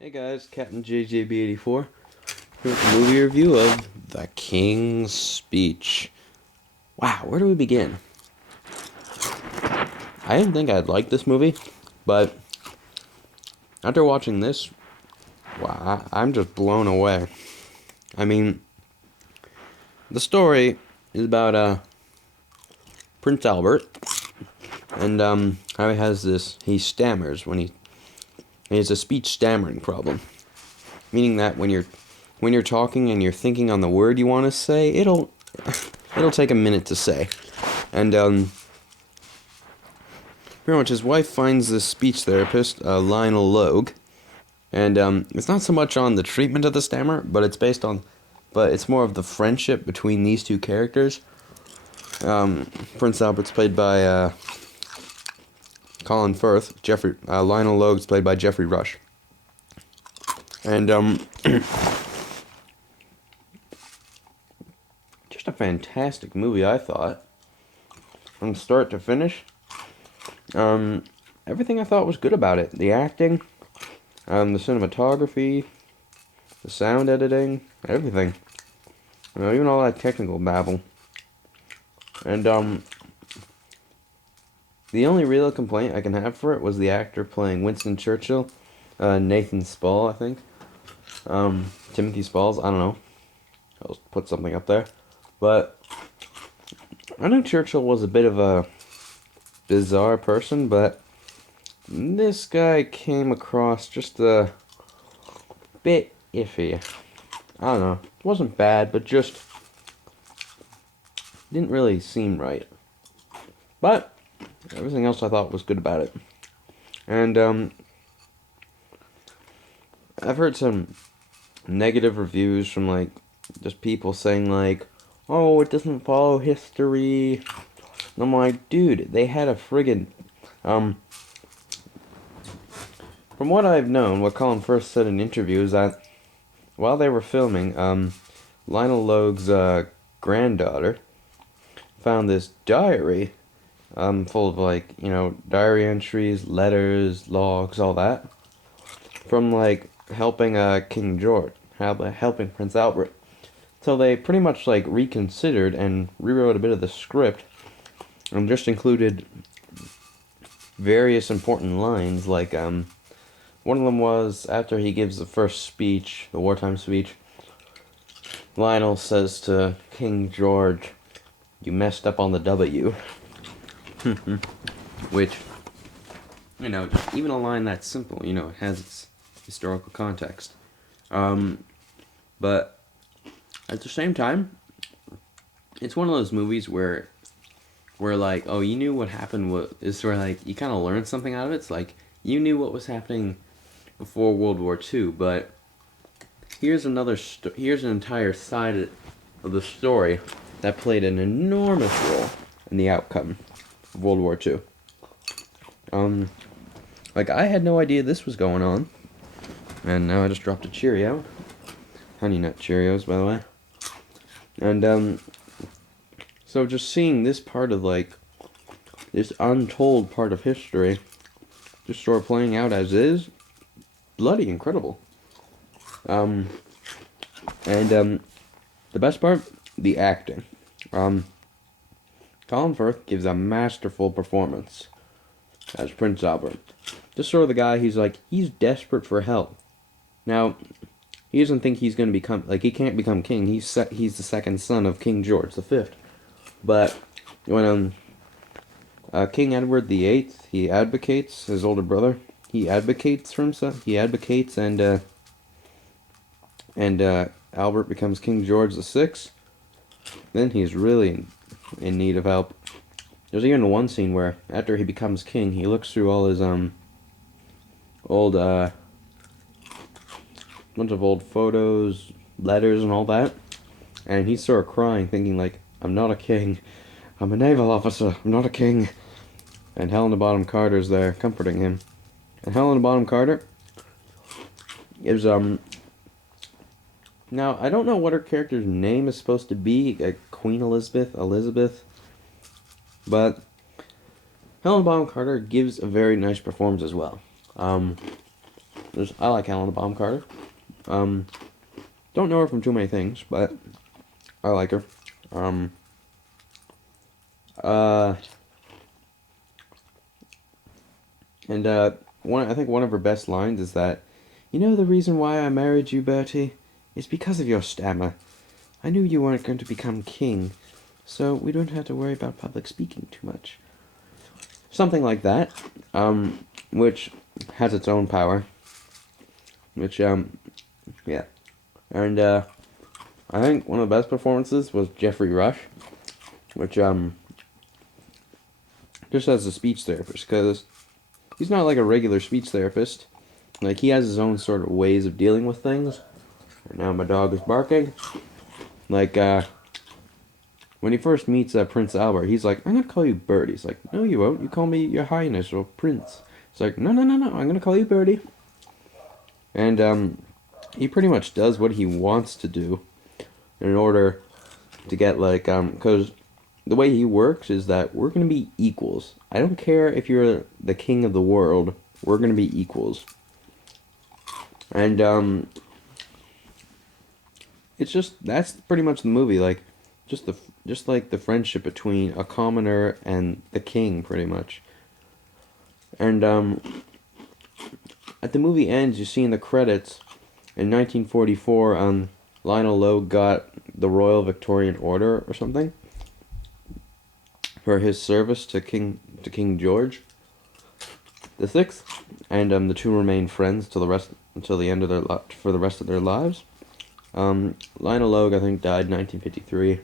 Hey guys, Captain JJB84 here with a movie review of The King's Speech. Wow, where do we begin? I didn't think I'd like this movie, but after watching this, wow, I'm just blown away. I mean, the story is about Prince Albert, and how he stammers he has a speech stammering problem, meaning that when you're talking and you're thinking on the word you want to say, it'll take a minute to say. And pretty much his wife finds this speech therapist, Lionel Logue, and it's not so much on the treatment of the stammer, but it's more of the friendship between these two characters. Prince Albert's played by Colin Firth. Lionel Logue's played by Jeffrey Rush. And just a fantastic movie, I thought, from start to finish. Everything I thought was good about it. The acting, the cinematography, the sound editing, everything. Even all that technical babble. And the only real complaint I can have for it was the actor playing Winston Churchill, Nathan Spall, I think. Timothy Spalls, I don't know. I'll put something up there. But I know Churchill was a bit of a bizarre person, but this guy came across just a bit iffy. I don't know. It wasn't bad, but just didn't really seem right. But everything else I thought was good about it. And I've heard some negative reviews from just people saying oh, it doesn't follow history. And I'm like, dude, they had a friggin' from what I've known, what Colin Firth said in interviews, that while they were filming, Lionel Logue's granddaughter found this diary full of diary entries, letters, logs, all that, from helping King George, helping Prince Albert. So they pretty much reconsidered and rewrote a bit of the script and just included various important lines. One of them was after he gives the first speech, the wartime speech, Lionel says to King George, "You messed up on the W." Which, even a line that simple, it has its historical context. But at the same time, it's one of those movies where oh, you knew what happened, is where you kind of learned something out of it. It's you knew what was happening before World War II, but here's here's an entire side of the story that played an enormous role in the outcome of World War II. I had no idea this was going on, and now I just dropped a Cheerio. Honey Nut Cheerios, by the way. And, so just seeing this part of, this untold part of history just sort of playing out as is, bloody incredible. And, the best part, the acting. Colin Firth gives a masterful performance as Prince Albert. Just sort of the guy, he's desperate for help. Now, he doesn't think he's going to become, he can't become king. He's the second son of King George V. But when King Edward VIII, he advocates, his older brother, he advocates for himself. He advocates, and Albert becomes King George VI. Then he's really in need of help. There's even one scene where, after he becomes king, he looks through all his old bunch of old photos, letters, and all that, and he's sort of crying, thinking I'm not a king, I'm a naval officer, I'm not a king. And Helena Bonham Carter's there comforting him. And Helena Bonham Carter is now I don't know what her character's name is supposed to be, Queen Elizabeth, but Helena Bonham Carter gives a very nice performance as well. I like Helena Bonham Carter. Don't know her from too many things, but I like her. And I think one of her best lines is that, "You know the reason why I married you, Bertie? Is because of your stammer. I knew you weren't going to become king, so we don't have to worry about public speaking too much." Something like that, which has its own power. Which, yeah. And, I think one of the best performances was Geoffrey Rush, which, just as a speech therapist, because he's not like a regular speech therapist. Like, he has his own sort of ways of dealing with things. And now my dog is barking. Like, when he first meets Prince Albert, he's like, "I'm gonna call you Bertie." He's like, "No, you won't. You call me Your Highness or Prince." It's like, "No, no, no, no. I'm gonna call you Bertie." And, he pretty much does what he wants to do in order to get, like, because the way he works is that we're gonna be equals. I don't care if you're the king of the world, we're gonna be equals. And, it's just, that's pretty much the movie, like, just like the friendship between a commoner and the king, pretty much. And, at the movie ends, you see in the credits, in 1944, Lionel Logue got the Royal Victorian Order or something for his service to King George the Sixth, and the two remained friends until the end of for the rest of their lives. Lionel Logue, I think, died in 1953.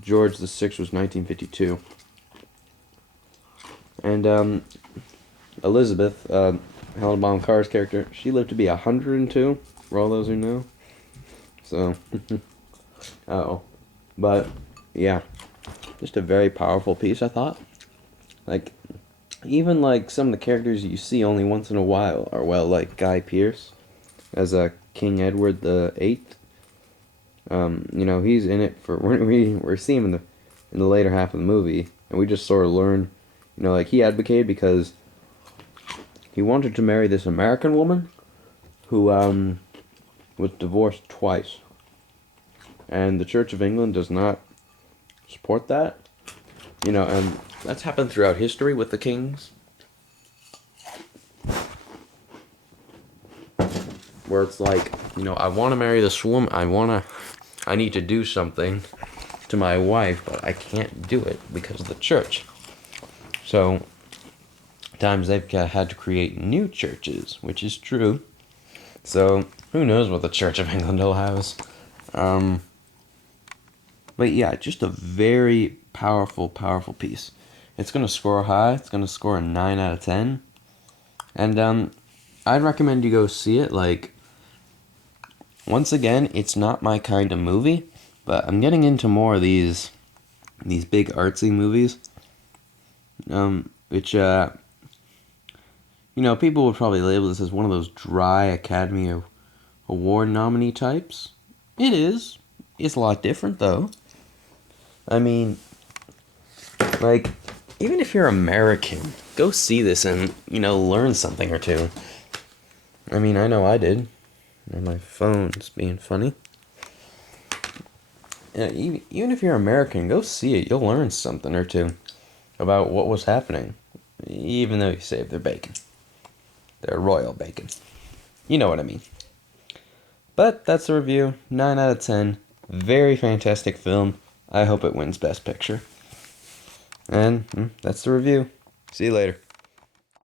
George the Sixth was 1952, and Elizabeth, Helena Bonham Carter's character, she lived to be 102. For all those who know. So, but yeah, just a very powerful piece, I thought. Like, even like some of the characters you see only once in a while are, well, like Guy Pearce as King Edward the Eighth. You know, he's in it for we're seeing him in the later half of the movie, and we just sort of learn, you know, like he advocated because he wanted to marry this American woman who was divorced twice, and the Church of England does not support that. You know, and that's happened throughout history with the kings, where it's like, you know, I want to marry this woman, I need to do something to my wife, but I can't do it because of the church. So, times they've had to create new churches, which is true. So, who knows what the Church of England will have. But yeah, just a very powerful piece. It's going to score high. It's going to score a 9 out of 10. And I'd recommend you go see it. Like, once again, it's not my kind of movie, but I'm getting into more of these big artsy movies. Which, you know, people would probably label this as one of those dry Academy Award nominee types. It is. It's a lot different, though. I mean, like, even if you're American, go see this and, you know, learn something or two. I mean, I know I did. And my phone's being funny. Yeah, even if you're American, go see it. You'll learn something or two about what was happening. Even though you saved their bacon. Their royal bacon. You know what I mean. But that's the review. 9 out of 10. Very fantastic film. I hope it wins Best Picture. And that's the review. See you later.